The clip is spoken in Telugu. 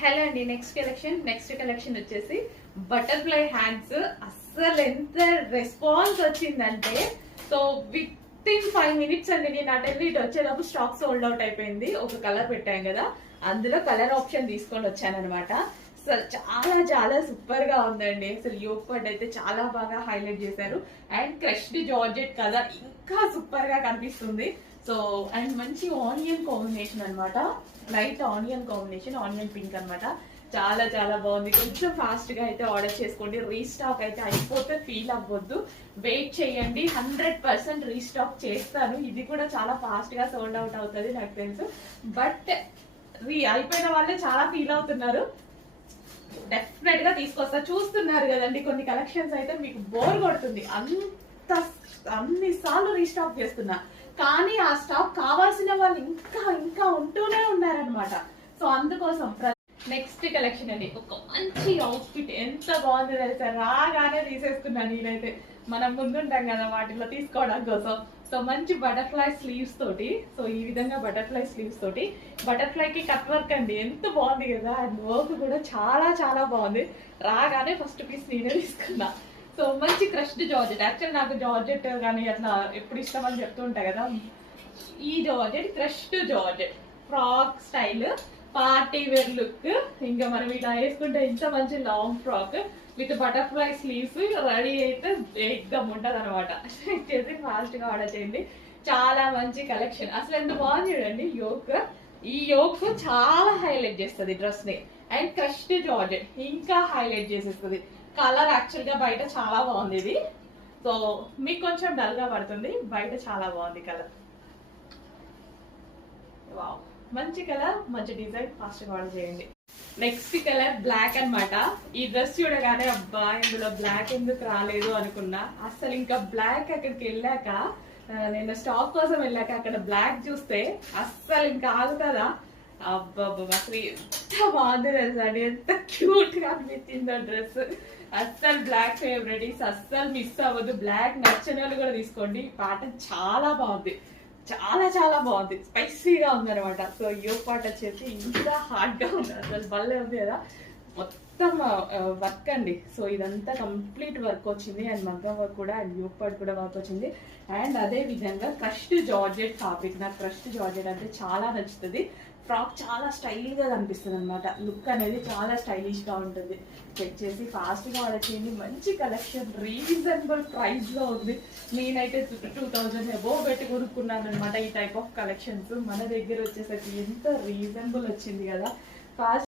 హలో అండి. నెక్స్ట్ కలెక్షన్ వచ్చేసి బటర్ఫ్లై హ్యాండ్స్. అస్సలు ఎంత రెస్పాన్స్ వచ్చిందంటే సో విత్ ఇన్ 5 minutes అండి. నేను అటెండ్ ఇటు వచ్చేటప్పుడు స్టాక్ సోల్డ్ అవుట్ అయిపోయింది. ఒక కలర్ పెట్టాం కదా, అందులో కలర్ ఆప్షన్ తీసుకొని వచ్చాను అనమాట. అసలు చాలా చాలా సూపర్ గా ఉందండి. అసలు యోగ్ పార్ట్ అయితే చాలా బాగా హైలైట్ చేశారు. అండ్ క్రష్డ్ జార్జెట్ కదా, ఇంకా సూపర్ గా కనిపిస్తుంది. సో అండ్ మంచి ఆనియన్ కాంబినేషన్ అనమాట. Light onion combination, onion pink అనమాట. చాలా చాలా బాగుంది. కొంచెం ఫాస్ట్ గా అయితే ఆర్డర్ చేసుకోండి. రీస్టాక్ అయితే అయిపోతే ఫీల్ అవ్వద్దు, వెయిట్ చేయండి. 100% రీస్టాక్ చేస్తాను. ఇది కూడా చాలా ఫాస్ట్ గా సోల్డ్ అవుట్ అవుతుంది నాకు తెలుసు. బట్ అయిపోయిన వాళ్ళే చాలా ఫీల్ అవుతున్నారు. డెఫినెట్ గా తీసుకొస్తా. చూస్తున్నారు కదండి, కొన్ని కలెక్షన్స్ అయితే మీకు బోర్ కొడుతుంది. అన్ని సార్లు రీస్టాక్ చేస్తున్నా, కానీ ఆ స్టాక్ కావాల్సిన వాళ్ళు ఇంకా ఇంకా ఉంటూనే ఉన్నారనమాట. సో అందుకోసం నెక్స్ట్ కలెక్షన్ అండి. ఒక మంచి అవుట్ఫిట్, ఎంత బాగుంది తెలుసా. రాగానే తీసేస్తున్నాను నేనైతే. మనం ముందుంటాం కదా వాటిలో తీసుకోవడం కోసం. సో మంచి బటర్ఫ్లై స్లీవ్స్ తోటి, సో ఈ విధంగా బటర్ఫ్లై స్లీవ్స్ తోటి, బటర్ఫ్లై కి కట్ వర్క్ అండి. ఎంత బాగుంది కదా, అండ్ వర్క్ కూడా చాలా చాలా బాగుంది. రాగానే ఫస్ట్ పీస్ నేనే తీసుకున్నా. సో మంచి క్రష్డ్ జార్జెట్. యాక్చువల్ నాకు జార్జెట్ కానీ అట్లా ఎప్పుడు ఇష్టం అని చెప్తూ ఉంటా కదా. ఈ georgette crushed georgette, frock style, party wear look. ఇంకా మనం ఇలా వేసుకుంటే ఇంత మంచి long frock with butterfly sleeves ready అయితే ఎగ్దమ్ ఉంటది అనమాట. చేసి ఫాస్ట్ గా ఆర్డర్ చేయండి. చాలా మంచి కలెక్షన్. అసలు ఎంత బాగుంది చూడండి. యోక్, ఈ యోక్ చాలా హైలైట్ చేస్తుంది డ్రెస్ ని. అండ్ క్రష్డ్ జార్జెట్ ఇంకా హైలైట్ చేసేస్తుంది. కలర్ యాక్చువల్ గా బయట చాలా బాగుంది ఇది. సో మీకు కొంచెం డల్ గా పడుతుంది, బయట చాలా బాగుంది కలర్. వావ్, మంచి కలర్, మంచి డిజైన్. ఫాస్ట్ గా ఆర్డర్ చేయండి. నెక్స్ట్ కలర్ బ్లాక్ అన్నమాట. ఈ డ్రెస్ చూడగానే అబ్బా ఇందులో బ్లాక్ ఎందుకు రాలేదు అనుకున్నా. అసలు ఇంకా బ్లాక్ అక్కడికి వెళ్ళాక, నేను స్టాక్ కోసం వెళ్ళాక అక్కడ బ్లాక్ చూస్తే అస్సలు ఇంకా ఆగుతుందా. అబ్బబ్బా అసలు ఎంత బాగుంది తెలుసా అండి, ఎంత క్యూట్ గా అనిపించిందో డ్రెస్. అస్సలు బ్లాక్ ఫేవరెట్, అస్సలు మిస్ అవ్వద్దు. బ్లాక్ నచ్చిన వాళ్ళు కూడా తీసుకోండి. ఈ పాట చాలా బాగుంది, చాలా చాలా బాగుంది. స్పైసీగా ఉంది అనమాట. సో ఈ పాట వచ్చేసి ఇంకా హాట్ గా ఉంది. అసలు భలే ఉంది కదా. మొత్తం వర్క్ అండి. సో ఇదంతా కంప్లీట్ వర్క్ వచ్చింది. అండ్ మగ్గం వర్క్ కూడా, అండ్ యోగ్ పార్ట్ కూడా వర్క్ వచ్చింది. అండ్ అదే విధంగా క్రష్డ్ జార్జెట్ ఫ్యాబ్రిక్. నాకు క్రష్డ్ జార్జెట్ అంటే చాలా నచ్చుతుంది. ఫ్రాక్ చాలా స్టైల్ గా కనిపిస్తుంది అనమాట. లుక్ అనేది చాలా స్టైలిష్ గా ఉంటుంది. చెక్ చేసి ఫాస్ట్ గా ఆర్డర్ చేయండి. మంచి కలెక్షన్, రీజనబుల్ ప్రైస్ లో ఉంది. నేనైతే 2000 అబోవ్ పెట్టి కొనుక్కున్నాను అనమాట ఈ టైప్ ఆఫ్ కలెక్షన్స్. మన దగ్గర వచ్చేసరికి ఎంత రీజనబుల్ వచ్చింది కదా. ఫాస్ట్